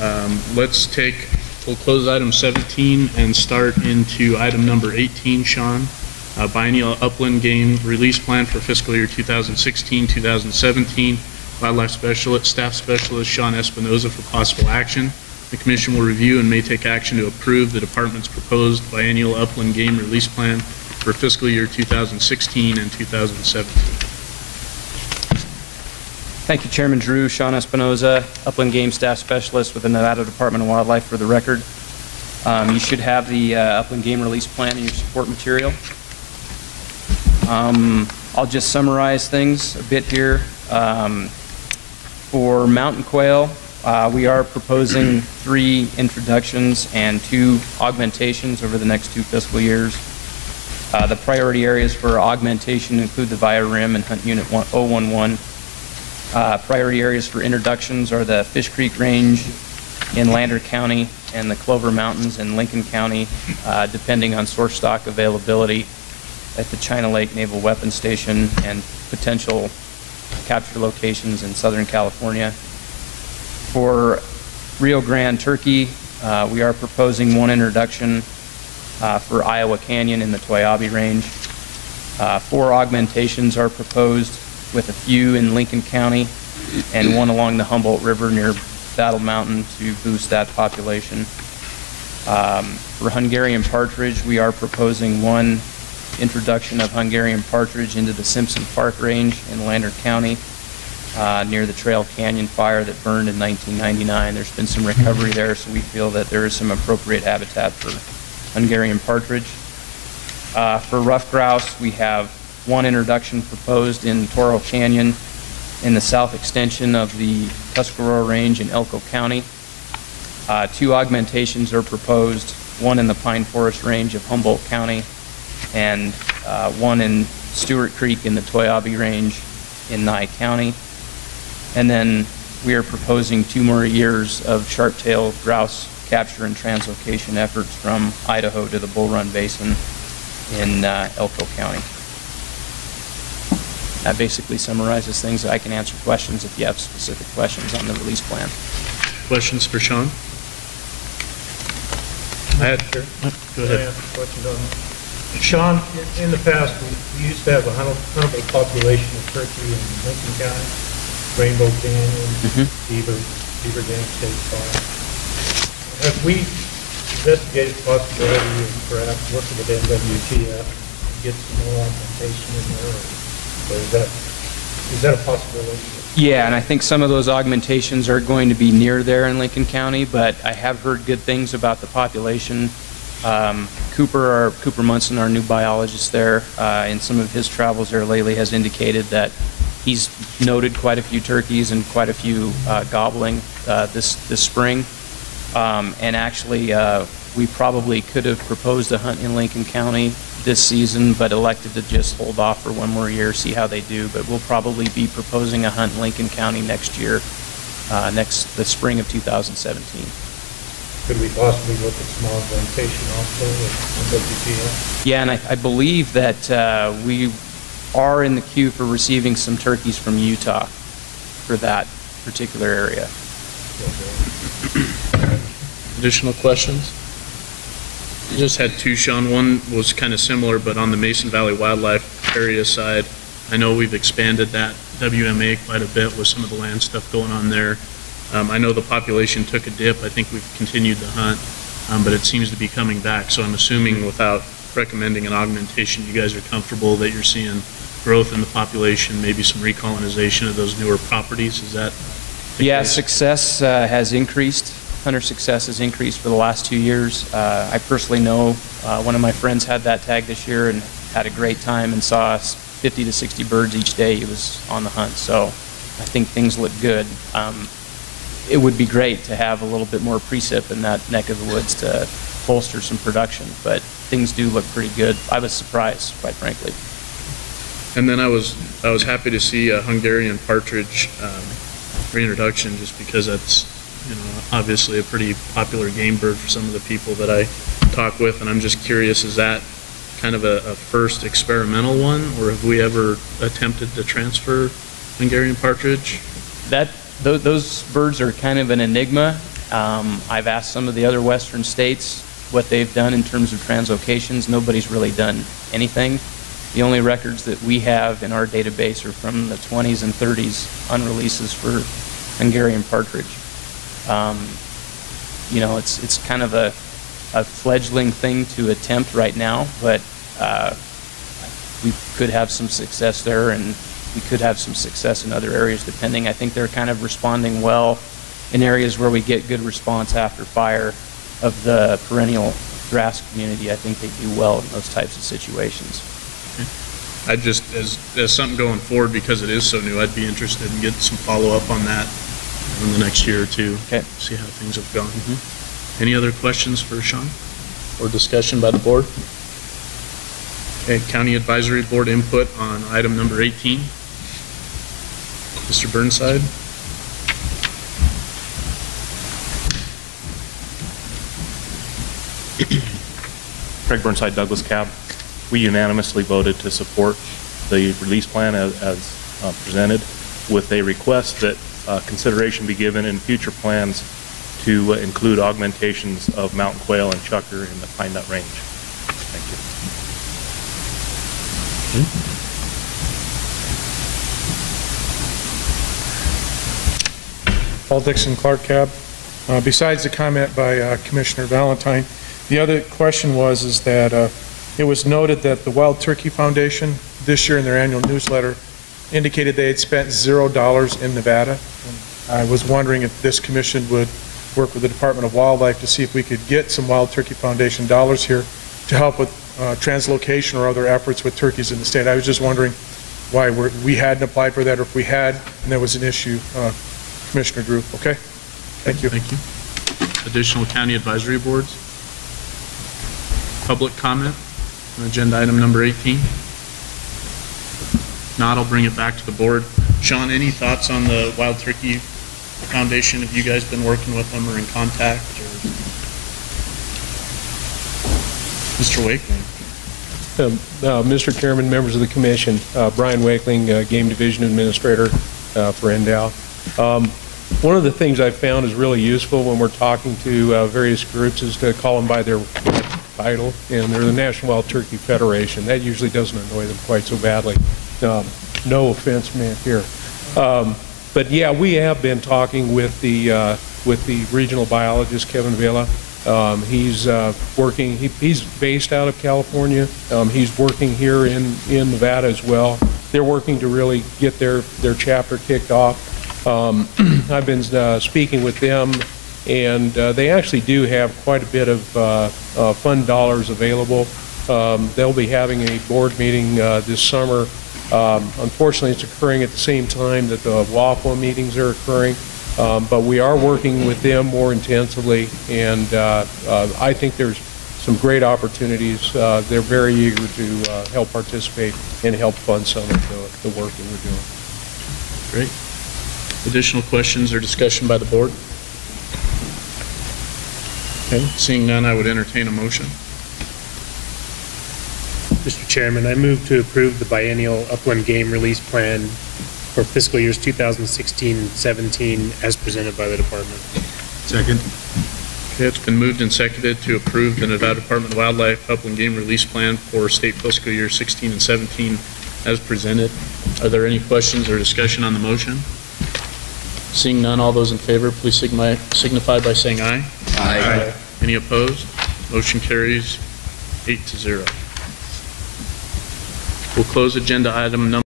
We'll close item 17 and start into item number 18, Sean. Biennial upland game release plan for fiscal year 2016-2017. Wildlife Staff Specialist Sean Espinoza for possible action. The Commission will review and may take action to approve the Department's proposed biennial upland game release plan for fiscal year 2016 and 2017. Thank you, Chairman Drew. Sean Espinoza, Upland Game Staff Specialist with the Nevada Department of Wildlife for the record. You should have the Upland Game Release Plan in your support material. I'll just summarize things a bit here. For mountain quail, we are proposing 3 introductions and 2 augmentations over the next 2 fiscal years. The priority areas for augmentation include the Via Rim and Hunt Unit 011. Priority areas for introductions are the Fish Creek Range in Lander County and the Clover Mountains in Lincoln County, depending on source stock availability at the China Lake Naval Weapons Station and potential capture locations in Southern California. For Rio Grande turkey, we are proposing 1 introduction for Iowa Canyon in the Toyabe Range. 4 augmentations are proposed, with a few in Lincoln County and 1 along the Humboldt River near Battle Mountain to boost that population. For Hungarian partridge, we are proposing 1 introduction of Hungarian partridge into the Simpson Park Range in Lander County near the Trail Canyon fire that burned in 1999. There's been some recovery there, so we feel that there is some appropriate habitat for Hungarian partridge. For ruffed grouse, we have 1 introduction proposed in Toro Canyon in the south extension of the Tuscarora Range in Elko County. 2 augmentations are proposed, 1 in the Pine Forest Range of Humboldt County and 1 in Stewart Creek in the Toyabe Range in Nye County. And then we are proposing 2 more years of sharp-tailed grouse capture and translocation efforts from Idaho to the Bull Run Basin in Elko County. That basically summarizes things. I can answer questions if you have specific questions on the release plan. Questions for Sean? Go ahead. I have a question on Sean, in the past, we used to have a huntable population of turkey in Lincoln County, Rainbow Canyon, Beaver Dam State Park. Have we investigated the possibility of perhaps working with NWTF and get some more augmentation in there? Or is that a possibility? Yeah, and I think some of those augmentations are going to be near there in Lincoln County, but I have heard good things about the population. Cooper Munson, our new biologist there, in some of his travels there lately has indicated that he's noted quite a few turkeys and quite a few gobbling this spring. And actually, we probably could have proposed a hunt in Lincoln County this season, but elected to just hold off for 1 more year, see how they do. But we'll probably be proposing a hunt in Lincoln County next year, the spring of 2017. Could we possibly look at some augmentation also with WTF? Yeah, and I believe that we are in the queue for receiving some turkeys from Utah for that particular area. Additional questions? I just had 2, Sean. One was kind of similar, but on the Mason Valley Wildlife Area side, I know we've expanded that WMA quite a bit with some of the land stuff going on there. I know the population took a dip. I think we've continued the hunt, but it seems to be coming back. So I'm assuming, without recommending an augmentation, you guys are comfortable that you're seeing growth in the population, maybe some recolonization of those newer properties. Is that the case? Success has increased. Hunter success has increased for the last 2 years. I personally know one of my friends had that tag this year and had a great time and saw 50 to 60 birds each day he was on the hunt. So I think things look good. It would be great to have a little bit more precip in that neck of the woods to bolster some production, but things do look pretty good. I was surprised, quite frankly. And then I was happy to see a Hungarian partridge reintroduction, just because that's, you know, obviously a pretty popular game bird for some of the people that I talk with, and I'm just curious, is that kind of a first experimental one, or have we ever attempted to transfer Hungarian partridge? Those birds are kind of an enigma. I've asked some of the other western states what they've done in terms of translocations. Nobody's really done anything. The only records that we have in our database are from the 20s and 30s on releases for Hungarian partridge. You know, it's kind of a fledgling thing to attempt right now, but we could have some success there, and we could have some success in other areas depending. I think they're kind of responding well in areas where we get good response after fire of the perennial grass community. I think they do well in those types of situations. I just, as something going forward, because it is so new, I'd be interested in getting some follow-up on that in the next year or two. Okay. See how things have gone. Any other questions for Sean or discussion by the board? Okay, County Advisory Board input on item number 18. Mr. Burnside. Craig Burnside, Douglas Cab. We unanimously voted to support the release plan as presented, with a request that consideration be given in future plans to include augmentations of mountain quail and chukar in the Pine Nut Range. Thank you. Paul Dixon, Clark Cab. Besides the comment by Commissioner Valentine, the other question is that it was noted that the Wild Turkey Foundation this year in their annual newsletter indicated they had spent $0 in Nevada. And I was wondering if this commission would work with the Department of Wildlife to see if we could get some Wild Turkey Foundation dollars here to help with translocation or other efforts with turkeys in the state. I was just wondering why we hadn't applied for that, or if we had and there was an issue. Commissioner Drew, okay? Thank you. Thank you. Additional county advisory boards? Public comment on agenda item number 18? Not, I'll bring it back to the board. Sean, any thoughts on the Wild Turkey Foundation? Have you guys been working with them or in contact? Or? Mr. Wakeling. Mr. Chairman, members of the commission, Brian Wakeling, Game Division Administrator for NDOW. One of the things I found is really useful when we're talking to various groups is to call them by their title, and they're the National Wild Turkey Federation. That usually doesn't annoy them quite so badly. No offense meant here. But yeah, we have been talking with the regional biologist, Kevin Villa. He's working, he's based out of California. He's working here in Nevada as well. They're working to really get their chapter kicked off. I've been speaking with them, and they actually do have quite a bit of fund dollars available. They'll be having a board meeting this summer. Unfortunately, it's occurring at the same time that the WAFWA meetings are occurring, but we are working with them more intensively, and I think there's some great opportunities. They're very eager to help participate and help fund some of the work that we're doing. Great. Additional questions or discussion by the board? Okay, seeing none, I would entertain a motion. Mr. Chairman, I move to approve the biennial upland game release plan for fiscal years 2016 and 17 as presented by the department. Second. Okay, it's been moved and seconded to approve the Nevada Department of Wildlife upland game release plan for state fiscal year 16 and 17 as presented. Are there any questions or discussion on the motion? Seeing none, all those in favor, please signify by saying aye. Aye. Any opposed? Motion carries 8-0. We'll close agenda item number